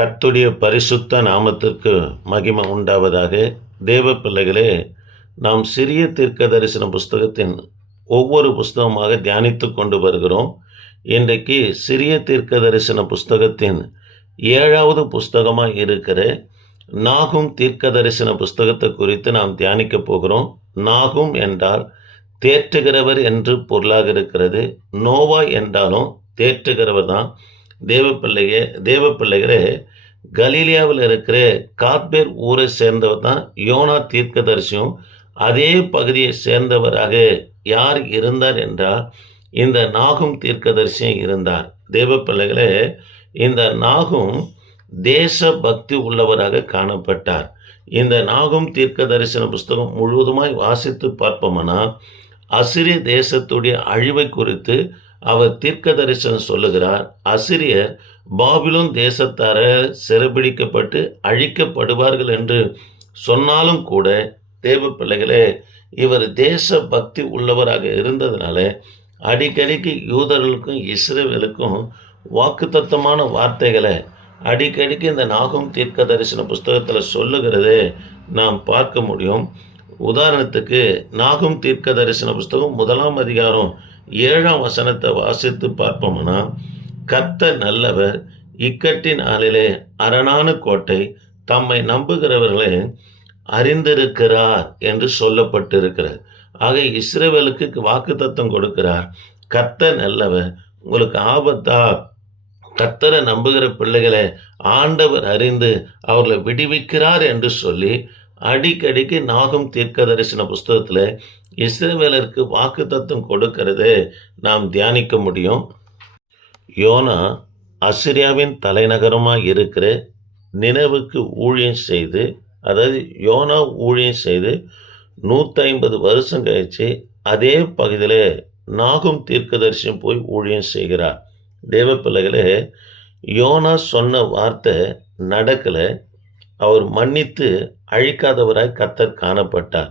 கத்துடைய பரிசுத்த நாமத்திற்கு மகிமை உண்டாவதாக தேவ பிள்ளைகளே நாம் சிறிய தீர்க்க தரிசன புஸ்தகத்தின் ஒவ்வொரு புஸ்தகமாக தியானித்து கொண்டு வருகிறோம். இன்றைக்கு சிறிய தீர்க்க தரிசன புஸ்தகத்தின் ஏழாவது புஸ்தகமாக இருக்கிற நாகும் தீர்க்க தரிசன புஸ்தகத்தை குறித்து நாம் தியானிக்க போகிறோம். நாகும் என்றால் தேற்றுகிறவர் என்று பொருளாக இருக்கிறது. நோவா என்றாலும் தேற்றுகிறவர் தான். தேவ பிள்ளையே தேவ பிள்ளைகளே கலீலியாவில் இருக்கிற காத்பேர் ஊரை சேர்ந்தவர் தான் யோனா தீர்க்கதரிசியும் அதே பகுதியை சேர்ந்தவராக யார் இருந்தார் என்றால் இந்த நாகும் தீர்க்கதரிசியும் இருந்தார். தேவ பிள்ளைகளே இந்த நாகும் தேச பக்தி உள்ளவராக காணப்பட்டார். இந்த நாகும் தீர்க்க தரிசன புஸ்தகம் முழுவதுமாய் வாசித்து பார்ப்போம்னா அசிரிய தேசத்துடைய அழிவை குறித்து அவர் தீர்க்க தரிசனம் சொல்லுகிறார் அசிரியர் பாபிலோன் தேசத்தார சிறபிடிக்கப்பட்டு அழிக்கப்படுவார்கள் என்று சொன்னாலும் கூட தேவ பிள்ளைகளே இவர் தேச பக்தி உள்ளவராக இருந்ததுனால அடிக்கடிக்கு யூதர்களுக்கும் இஸ்ரேவேலுக்கும் வாக்குத்தத்தமான வார்த்தைகளை அடிக்கடிக்கு இந்த நாகும் தீர்க்க தரிசன புஸ்தகத்தில் சொல்லுகிறது நாம் பார்க்க முடியும். உதாரணத்துக்கு நாகும் தீர்க்க தரிசன புஸ்தகம் முதலாம் அதிகாரம் ஏழாம் வசனத்தை வாசித்து பார்ப்போம்னா கத்த நல்லவர் இக்கட்டின் ஆளிலே அரணான கோட்டை தம்மை நம்புகிறவர்களே அறிந்திருக்கிறார் என்று சொல்லப்பட்டிருக்கிறது. ஆக இஸ்ரேவேலுக்கு வாக்குத்தத்தம் கொடுக்கிறார் கத்த நல்லவர் உங்களுக்கு ஆபத்தா? கத்தரை நம்புகிற பிள்ளைகளை ஆண்டவர் அறிந்து அவர்களை விடுவிக்கிறார் என்று சொல்லி அடிக்கடிக்கு நாகம் தீர்க்க தரிசன புஸ்தகத்தில் இஸ்ரவேலருக்கு வாக்குத்தத்தம் கொடுக்கிறதே நாம் தியானிக்க முடியும். யோனா அசிரியாவின் தலைநகரமாக இருக்கிற நினைவுக்கு ஊழியம் செய்து அதாவது யோனா ஊழியம் செய்து நூற்றி ஐம்பது வருஷம் கழிச்சு அதே பகுதியில் நாகும் தீர்க்கதரிசியம் போய் ஊழியம் செய்கிறார். தேவ பிள்ளைகளே யோனா சொன்ன வார்த்தை நடக்கலை. அவர் மன்னித்து அழிக்காதவராய் கத்தர் காணப்பட்டார்.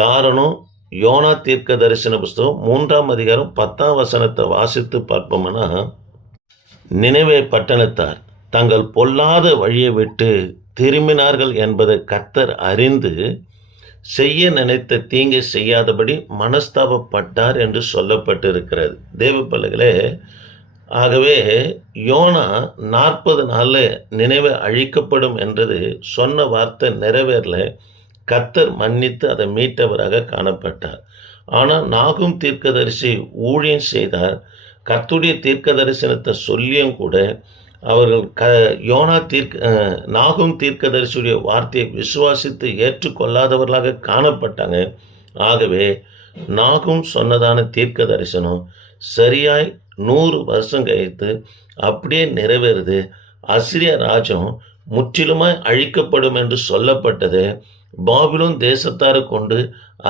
காரணம் யோனா தீர்க்க தரிசன புஸ்தகம் மூன்றாம் அதிகாரம் பத்தாம் வசனத்தை வாசித்து பார்ப்போம்னா நினைவே பட்டணத்தார் தங்கள் பொல்லாத வழியை விட்டு திரும்பினார்கள் என்பதை கத்தர் அறிந்து செய்ய நினைத்த தீங்கை செய்யாதபடி மனஸ்தாபப்பட்டார் என்று சொல்லப்பட்டிருக்கிறது. தேவ பிள்ளைகளே ஆகவே யோனா நாற்பது நாளில் நினைவு அழிக்கப்படும் என்றது சொன்ன வார்த்தை நிறைவேறல. கத்தர் மன்னித்து அதை மீட்டவராக காணப்பட்டார். ஆனால் நாகும் தீர்க்கதரிசி ஊழியம் செய்தார். கத்துடைய தீர்க்க தரிசனத்தை சொல்லியும் கூட அவர்கள் க யோனா தீர்க்க நாகும் தீர்க்கதரிசியுடைய வார்த்தையை விசுவாசித்து ஏற்றுக்கொள்ளாதவர்களாக காணப்பட்டாங்க. ஆகவே நாகும் சொன்னதான தீர்க்க தரிசனம் சரியாய் நூறு வருஷம் கழித்து அப்படியே நிறைவேறுது. அசிரிய ராஜ்யம் முற்றிலுமாய் அழிக்கப்படும் என்று சொல்லப்பட்டது. பாபிலோன் தேசத்தாரை கொண்டு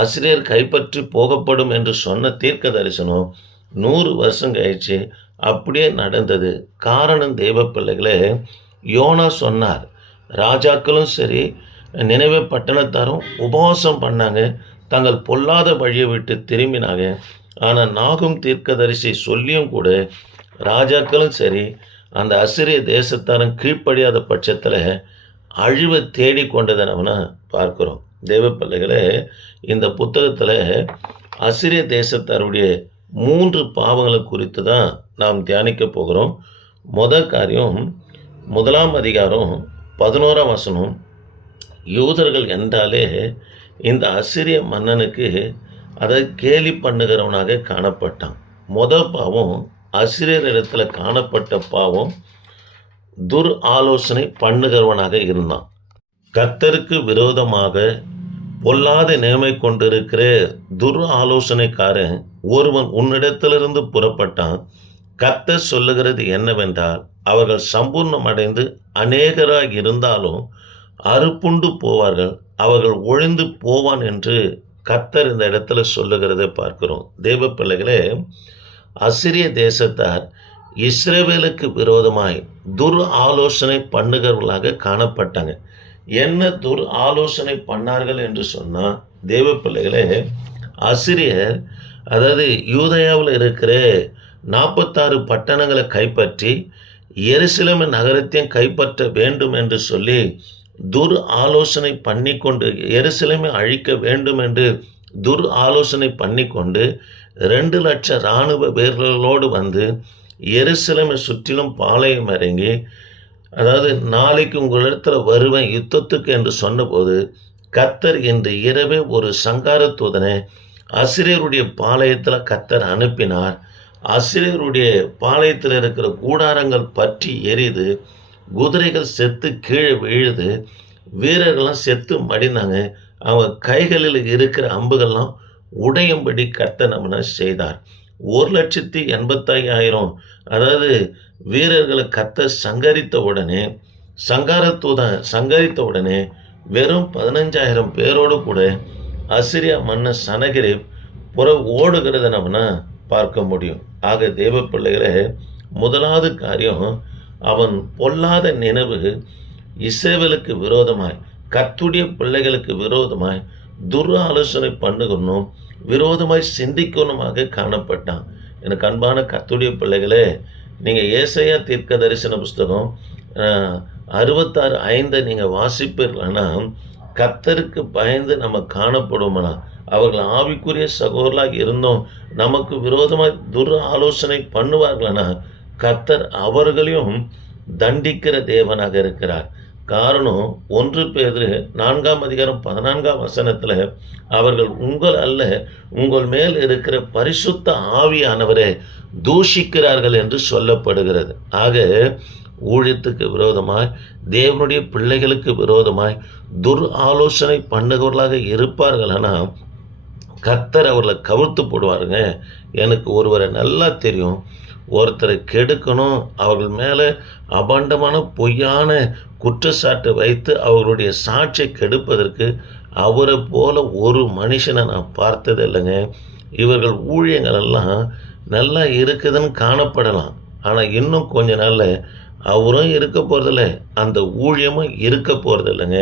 அசிரியர் கைப்பற்றி போகப்படும் என்று சொன்ன தீர்க்க தரிசனம் நூறு வருஷம் கழிச்சு அப்படியே நடந்தது. காரணம் தெய்வ பிள்ளைகளே யோனா சொன்னார் ராஜாக்களும் சரி நினைவு பட்டணத்தாரும் உபவாசம் பண்ணாங்க. தங்கள் பொல்லாத வழியை விட்டு திரும்பினாங்க. ஆனால் நாகும் தீர்க்கதரிசி சொல்லியும் கூட ராஜாக்களும் சரி அந்த அசிரிய தேசத்தாரும் கீழ்ப்படியாத பட்சத்தில் அழிவை தேடி கொண்டதை நம்ம பார்க்குறோம். தேவ பிள்ளைகளே இந்த புத்தகத்தில் அசிரிய தேசத்தாருடைய மூன்று பாவங்களை குறித்து தான் நாம் தியானிக்க போகிறோம். முதல் காரியம் முதலாம் அதிகாரம் பதினோராம் வசனம் யூதர்கள் என்றாலே இந்த அசிரிய மன்னனுக்கு அதை கேலி பண்ணுகிறவனாக காணப்பட்டான். முதல் பாவம் அசிரியர் இடத்துல காணப்பட்ட பாவம் துர் ஆலோசனை பண்ணுகிறவனாக இருந்தான். கர்த்தருக்கு விரோதமாக பொல்லாத நேர்மை கொண்டிருக்கிற துர் ஆலோசனைக்காரன் ஒருவன் உன்னிடத்திலிருந்து புறப்பட்டான். கர்த்தர் சொல்லுகிறது என்னவென்றால் அவர்கள் சம்பூர்ணம் அடைந்து அநேகராக இருந்தாலும் அறுப்புண்டு போவார்கள். அவர்கள் ஒழிந்து போவான் என்று கத்தர் இந்த இடத்துல சொல்லுகிறதை பார்க்கிறோம். தேவ பிள்ளைகளே அசிரிய தேசத்தார் இஸ்ரேவேலுக்கு விரோதமாய் துர் ஆலோசனை பண்ணுகிறவர்களாக காணப்பட்டாங்க. என்ன துர் ஆலோசனை பண்ணார்கள் என்று சொன்னால் தேவ பிள்ளைகளே அசிரியர் அதாவது யூதயாவில் இருக்கிற நாற்பத்தாறு பட்டணங்களை கைப்பற்றி எருசலேம் நகரத்தையும் கைப்பற்ற வேண்டும் என்று சொல்லி துர் ஆலோசனை பண்ணிக்கொண்டு எருசலேமை அழிக்க வேண்டும் என்று துர் ஆலோசனை பண்ணிக்கொண்டு ரெண்டு லட்சம் இராணுவ வீரர்களோடு வந்து எருசலேமை சுற்றிலும் பாளையம் இறங்கி அதாவது நாளைக்கு உங்களிடத்தில் வருவேன் யுத்தத்துக்கு என்று சொன்னபோது கத்தர் இன்று இரவே ஒரு சங்கார தூதனை அசிரியருடைய பாளையத்தில் கத்தர் அனுப்பினார். அசிரியருடைய பாளையத்தில் இருக்கிற கூடாரங்கள் பற்றி எரிது. குதிரைகள் செத்து கீழே விழுது வீரர்கள்லாம் செத்து மடிந்தாங்க. அவங்க கைகளில் இருக்கிற அம்புகள்லாம் உடையும்படி கத்த நம்மளை செய்தார். ஒரு லட்சத்தி எண்பத்தையாயிரம் அதாவது வீரர்களை கத்த சங்கரித்த உடனே சங்காரத்தூதன் சங்கரித்த உடனே வெறும் பதினஞ்சாயிரம் பேரோடு கூட அசிரியா மன்னன் சனகிரி புற ஓடுகிறத நம்மனா பார்க்க முடியும். ஆக தேவ பிள்ளைகளே முதலாவது காரியம் அவன் பொல்லாத நினைவு இசேவலுக்கு விரோதமாய் கத்துடைய பிள்ளைகளுக்கு விரோதமாய் துர் ஆலோசனை பண்ணுகணும் விரோதமாய் சிந்திக்கணுமாக காணப்பட்டான். எனக்கு அன்பான கத்துடைய பிள்ளைகளே நீங்கள் ஏசையா தீர்க்க தரிசன புஸ்தகம் அறுபத்தாறு ஐந்தை நீங்கள் வாசிப்பீர்கள்னா? கத்தருக்கு பயந்து நம்ம காணப்படுவோம்னா? அவர்கள் ஆவிக்குரிய சகோதராக இருந்தோம் நமக்கு விரோதமாக துர் ஆலோசனை பண்ணுவார்களானா? கத்தர் அவர்களையும் தண்டிக்கிற தேவனாக இருக்கிறார். காரணம் ஒன்று பேர் நான்காம் அதிகாரம் பதினான்காம் வசனத்தில் அவர்கள் உங்கள் அல்ல உங்கள் மேல் இருக்கிற பரிசுத்த ஆவியானவரை தூஷிக்கிறார்கள் என்று சொல்லப்படுகிறது. ஆக ஊழியத்துக்கு விரோதமாய் தேவனுடைய பிள்ளைகளுக்கு விரோதமாய் துர் ஆலோசனை பண்ணுகிறவர்களாக ஆனால் கர்த்தர் அவர்களை கவிழ்த்து போடுவாருங்க. எனக்கு ஒருவரை நல்லா தெரியும். ஒருத்தரை கெடுக்கணும் அவர்கள் மேலே அபாண்டமான பொய்யான குற்றச்சாட்டு வைத்து அவர்களுடைய சாட்சியை கெடுப்பதற்கு அவரை போல ஒரு மனுஷனை நான் பார்த்தது இல்லைங்க. இவர்கள் ஊழியங்கள் எல்லாம் நல்லா இருக்குதுன்னு காணப்படலாம். ஆனால் இன்னும் கொஞ்ச நாளில் அவரும் இருக்க போகிறதில்ல அந்த ஊழியமும் இருக்க போகிறதில்லைங்க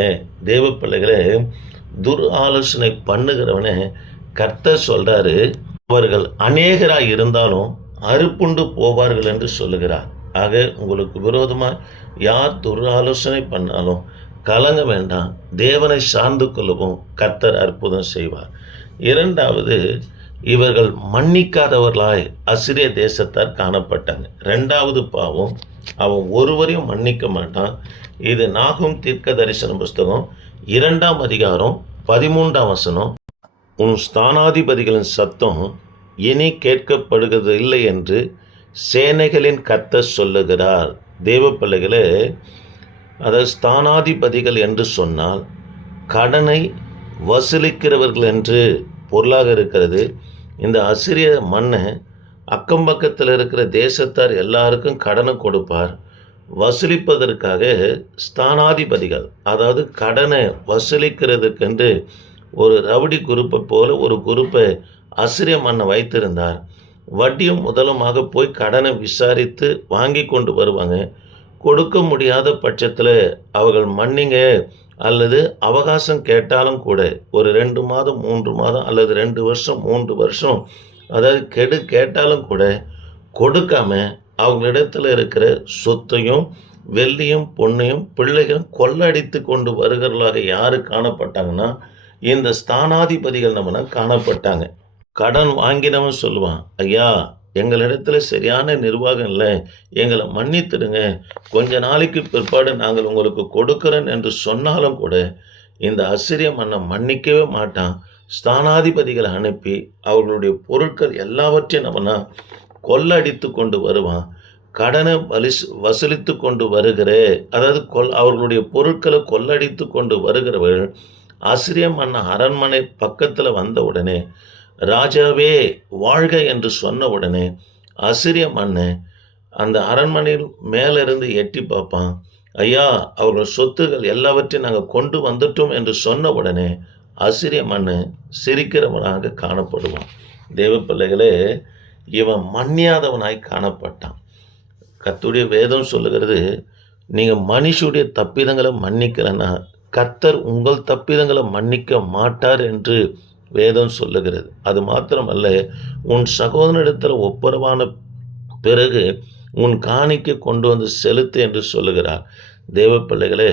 தேவ பிள்ளைகளே துர் ஆலோசனை பண்ணுகிறவனே கர்த்தர் சொல்கிறாரு அவர்கள் அநேகராக இருந்தாலும் அறுப்புண்டு போவார்கள் என்று சொல்லுகிறார். ஆக உங்களுக்கு விரோதமாக யார் துர் ஆலோசனை பண்ணாலும் கலங்க வேண்டாம். தேவனை சார்ந்து கொள்ளவும் கர்த்தர் அற்புதம் செய்வார். இரண்டாவது இவர்கள் மன்னிக்காதவர்களாய் அசிரிய தேசத்தார் காணப்பட்டாங்க. ரெண்டாவது பாவம் அவன் ஒருவரையும் மன்னிக்க மாட்டான். இது நாகும் தீர்க்க தரிசன புஸ்தகம் இரண்டாம் அதிகாரம் பதிமூன்றாம் வசனம். உன் ஸ்தானாதிபதிகளின் சத்தம் இனி கேட்கப்படுகிறது இல்லை என்று சேனைகளின் கத்த சொல்லுகிறார். தேவ பிள்ளைகளே அதாவது ஸ்தானாதிபதிகள் என்று சொன்னால் கடனை வசூலிக்கிறவர்கள் என்று பொருளாக இருக்கிறது. இந்த அசிரிய மண்ணை அக்கம் பக்கத்தில் இருக்கிற தேசத்தார் எல்லாருக்கும் கடனை கொடுப்பார். வசூலிப்பதற்காக ஸ்தானாதிபதிகள் அதாவது கடனை வசூலிக்கிறதுக்கென்று ஒரு ரவுடி குரூப்பை போல ஒரு குரூப்பை அசிரிய மண்ணை வைத்திருந்தார். வட்டியும் முதலுமாக போய் கடனை விசாரித்து வாங்கி கொண்டு வருவாங்க. கொடுக்க முடியாத பட்சத்தில் அவர்கள் மன்னிங்க அல்லது அவகாசம் கேட்டாலும் கூட ஒரு ரெண்டு மாதம் மூன்று மாதம் அல்லது ரெண்டு வருஷம் மூன்று வருஷம் அதாவது கெடு கேட்டாலும் கூட கொடுக்காம அவங்களிடத்தில் இருக்கிற சொத்தையும் வெள்ளியும் பொண்ணையும் பிள்ளைகளும் கொள்ளடித்து கொண்டு வருகிறவர்களாக யார் காணப்பட்டாங்கன்னா இந்த ஸ்தானாதிபதிகள் நம்மனா காணப்பட்டாங்க. கடன் வாங்கினவன் சொல்லுவான் ஐயா எங்களிடத்தில் சரியான நிர்வாகம் இல்லை. எங்களை மன்னித்துடுங்க. கொஞ்ச நாளைக்கு பிற்பாடு நாங்கள் உங்களுக்கு கொடுக்குறோன் என்று சொன்னாலும் கூட இந்த அசிரிய மன்னன் மன்னிக்கவே மாட்டான். ஸ்தானாதிபதிகளை அனுப்பி அவர்களுடைய பொருட்கள் எல்லாவற்றையும் நம்மனா கொள்ளடித்து கொண்டு வருவான். கடனை வலிஸ் வசூலித்து கொண்டு வருகிற. அதாவது கொல் அவர்களுடைய பொருட்களை கொள்ளடித்து கொண்டு வருகிறவர்கள் அசிரிய மன்னன் அரண்மனை பக்கத்தில் வந்த உடனே ராஜாவே வாழ்க என்று சொன்ன உடனே அசிரிய மன்னன் அந்த அரண்மனையில் மேலிருந்து எட்டி பார்ப்பான். ஐயா அவர்கள் சொத்துகள் எல்லாவற்றையும் நாங்கள் கொண்டு வந்துட்டோம் என்று சொன்ன உடனே அசிரிய மன்னன் சிரிக்கிறவனாக காணப்படுவான். தேவ பிள்ளைகளே இவன் மன்னியாதவனாய் காணப்பட்டான். கத்துடைய வேதம் சொல்லுகிறது நீங்கள் மனுஷுடைய தப்பிதங்களை மன்னிக்கலைன்னா கர்த்தர் உங்கள் தப்பிதங்களை மன்னிக்க மாட்டார் என்று வேதம் சொல்லுகிறது. அது மாத்திரமல்ல உன் சகோதரனிடத்தில் ஒப்புரவான பிறகு உன் காணிக்க கொண்டு வந்து செலுத்து என்று சொல்லுகிறார். தேவ பிள்ளைகளே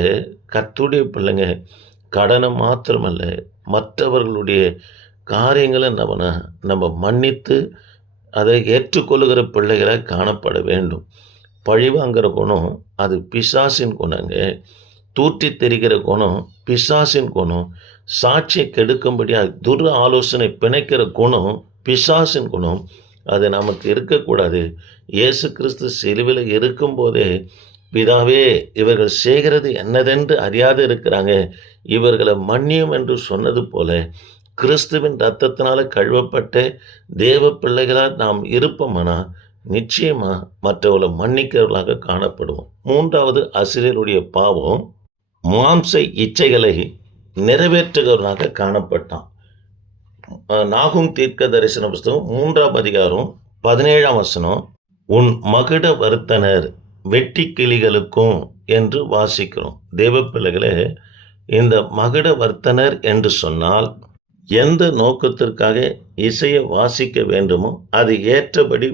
கத்துடைய பிள்ளைங்க கடனை மாத்திரமல்ல மற்றவர்களுடைய காரியங்களை நம்ம நம்ம மன்னித்து அதை ஏற்றுக்கொள்ளுகிற பிள்ளைகளாக காணப்பட வேண்டும். பழிவாங்கிற குணம் அது பிசாசின் குணங்க. தூற்றி தெரிகிற குணம் பிசாசின் குணம் சாட்சியை கெடுக்கும்படியாக துர் ஆலோசனை பிணைக்கிற குணம் பிசாசின் குணம். அது நமக்கு இருக்கக்கூடாது. இயேசு கிறிஸ்து சிலுவில் இருக்கும்போதே பிதாவே இவர்கள் செய்கிறது என்னதென்று அறியாது இருக்கிறாங்க. இவர்களை மன்னியும் என்று சொன்னது போல கிறிஸ்துவின் ரத்தத்தினால் கழுவப்பட்ட தேவ பிள்ளைகளால் நாம் இருப்போமானா? நிச்சயமாக மற்றவர்களை மன்னிக்கிறவர்களாக காணப்படுவோம். மூன்றாவது ஆசிரியருடைய பாவம் மாம்ச இச்சைகளை நிறைவேற்றுகிறவனாக காணப்பட்டான். நாகும் தீர்க்க தரிசன புஸ்தகம் மூன்றாம் அதிகாரம் பதினேழாம் வசனம் உன் மகுட வருத்தனர் வெட்டி கிளிகளுக்கும் என்று வாசிக்கிறோம். தேவப்பிள்ளைகளே இந்த மகுட வர்த்தனர் என்று சொன்னால் எந்த நோக்கத்திற்காக இசையை வாசிக்க வேண்டுமோ அது ஏற்றபடி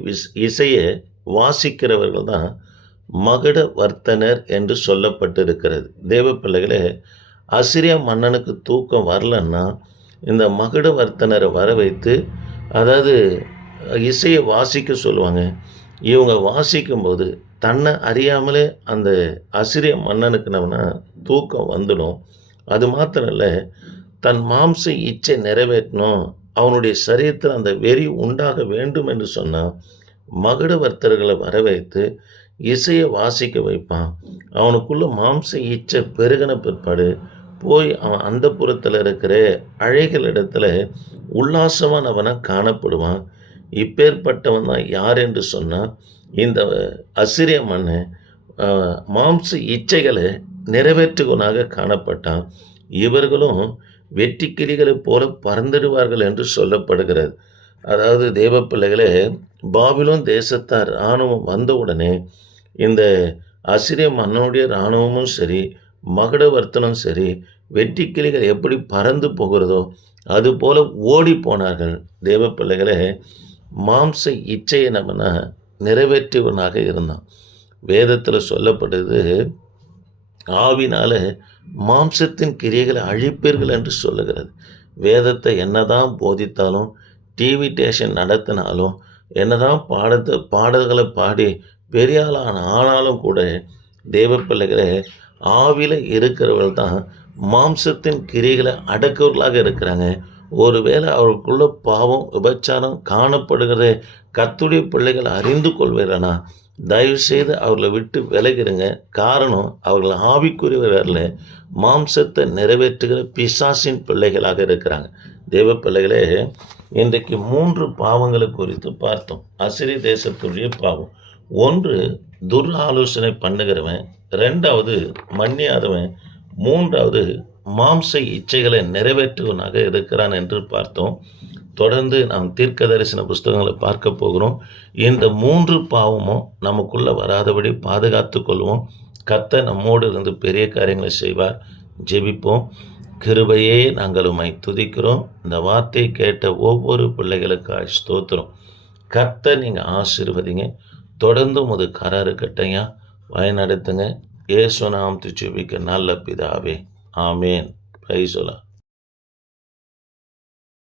இசையை வாசிக்கிறவர்கள் தான் மகுடவர்த்தனர் என்று சொல்லப்பட்டிருக்கிறது. தேவ பிள்ளைகளே அசிரியா மன்னனுக்கு தூக்கம் வரலன்னா இந்த மகுட வர்த்தனரை வர வைத்து அதாவது இசையை வாசிக்க சொல்லுவாங்க. இவங்க வாசிக்கும்போது தன்னை அறியாமலே அந்த அசிரிய மன்னனுக்கு நம்ம தூக்கம் வந்துடும். அது மாத்திரம் இல்லை தன் மாம்ச இச்சை நிறைவேற்றணும். அவனுடைய சரீரத்தில் அந்த வெறி உண்டாக வேண்டும் என்று சொன்னால் மகுடவர்த்தர்களை வர வைத்து இசையை வாசிக்க வைப்பான். அவனுக்குள்ள மாம்ச இச்சை பெருகின பிற்பாடு போய் அவன் அந்த புறத்தில் இருக்கிற அழைகள் இடத்துல உல்லாசமானவனாக காணப்படுவான். இப்பேற்பட்டவன் தான் யார் என்று சொன்னால் இந்த அசிரிய மன்னன் மாம்ச இச்சைகளை நிறைவேற்றுகனாக காணப்பட்டான். இவர்களும் வெற்றிக்கிளிகளைப் போல பறந்துடுவார்கள் என்று சொல்லப்படுகிறது. அதாவது தேவ பிள்ளைகளே பாபிலோன் தேசத்தார் இராணுவம் வந்தவுடனே இந்த அசிரிய மன்னனுடைய இராணுவமும் சரி மகுடவர்த்தனும் சரி வெற்றிக்கிளிகள் எப்படி பறந்து போகிறதோ அதுபோல் ஓடி போனார்கள். தேவ மாம்ச இச்சையை நம்ம நிறைவேற்றியவனாக இருந்தான். வேதத்தில் சொல்லப்படுது ஆவினால் மாம்சத்தின் கிரியைகளை அழிப்பீர்கள் என்று சொல்லுகிறது. வேதத்தை என்னதான் போதித்தாலும் டிவி ஸ்டேஷன் நடத்தினாலும் என்னதான் பாடத்தை பாடல்களை பாடி பெரிய ஆளான ஆனாலும் கூட தேவ பிள்ளைகளே ஆவில இருக்கிறவர்கள் தான் மாம்சத்தின் கிரிகளை அடக்குவர்களாக இருக்கிறாங்க. ஒருவேளை அவருக்குள்ள பாவம் விபச்சாரம் காணப்படுகிறத கத்துடைய பிள்ளைகள் அறிந்து கொள்வீரானா தயவு செய்து அவர்களை விட்டு விலகிடுங்க காரணம் அவர்கள் ஆவிக்குரியவர்கள் மாம்சத்தை நிறைவேற்றுகிற பிசாசின் பிள்ளைகளாக இருக்கிறாங்க. தேவ பிள்ளைகளே இன்றைக்கு மூன்று பாவங்களை குறித்து பார்த்தோம். அசிரி தேசத்துடைய பாவம். ஒன்று துர் ஆலோசனை பண்ணுகிறவன் ரெண்டாவது மன்னியாதவன் மூன்றாவது மாம்ச இச்சைகளை நிறைவேற்றுவனாக இருக்கிறான் என்று பார்த்தோம். தொடர்ந்து நாம் தீர்க்க தரிசன புஸ்தகங்களை பார்க்க போகிறோம். இந்த மூன்று பாவமும் நமக்குள்ளே வராதபடி பாதுகாத்து கொள்வோம். கத்த நம்மோடு இருந்து பெரிய காரியங்களை செய்வார். ஜெபிப்போம். கிருபையே நாங்கள் உமை துதிக்கிறோம். இந்த வார்த்தையை கேட்ட ஒவ்வொரு பிள்ளைகளுக்காக ஸ்தோத்திரம். கத்த நீங்கள் ஆசீர்வதிங்க. தொடர்ந்து உமது கராறு கட்டையா வழிநடத்துங்க ஏசுநாம் துச்சுபிக்க நல்ல பிதாவே. ஆமேன். பிரைசோலா